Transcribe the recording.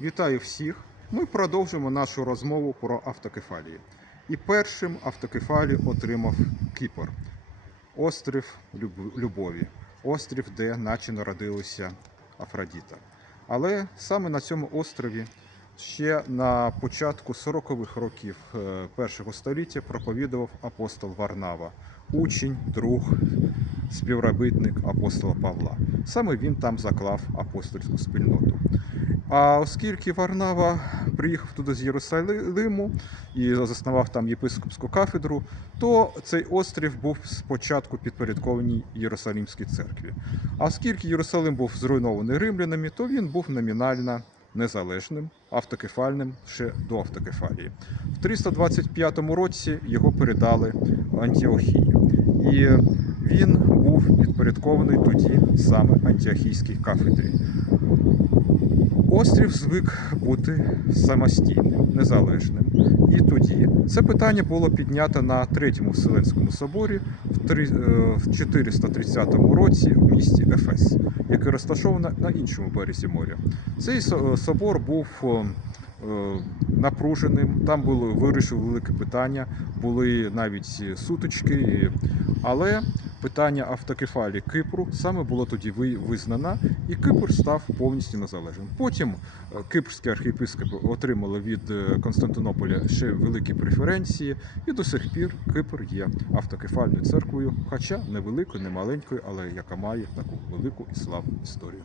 Вітаю всіх! Ми продовжимо нашу розмову про автокефалії. І першим автокефалію отримав Кіпр, острів Любові, острів, де наче народилася Афродіта. Але саме на цьому острові ще на початку 40-х років е, першого століття проповідував апостол Варнава, учень, друг, співробітник апостола Павла. Саме він там заклав апостольську спільноту. А оскільки Варнава приїхав туди з Єрусалиму і заснував там єпископську кафедру, то цей острів був спочатку підпорядкований Єрусалимській церкві. А оскільки Єрусалим був зруйнований римлянами, то він був номінально незалежним, автокефальним ще до автокефалії. В 325 році його передали Антіохії. І він був підпорядкований тоді саме Антіохійській кафедрі. Острів звик бути самостійним, незалежним. І тоді це питання було піднято на Третьому Вселенському соборі в три- е, в 430 році в місті Ефес, який розташований на іншому березі моря. Цей собор був е, е, напруженим, там було вирішили велике питання, були навіть сутички, але питання автокефалі Кипру саме було тоді ви- визнано, і Кипр став повністю незалежним. Потім е, кипрські архієпископи отримали від е, Константинополя ще великі преференції, і до сих пір Кипр є автокефальною церквою, хоча невеликою, не маленькою, але яка має таку велику і славну історію.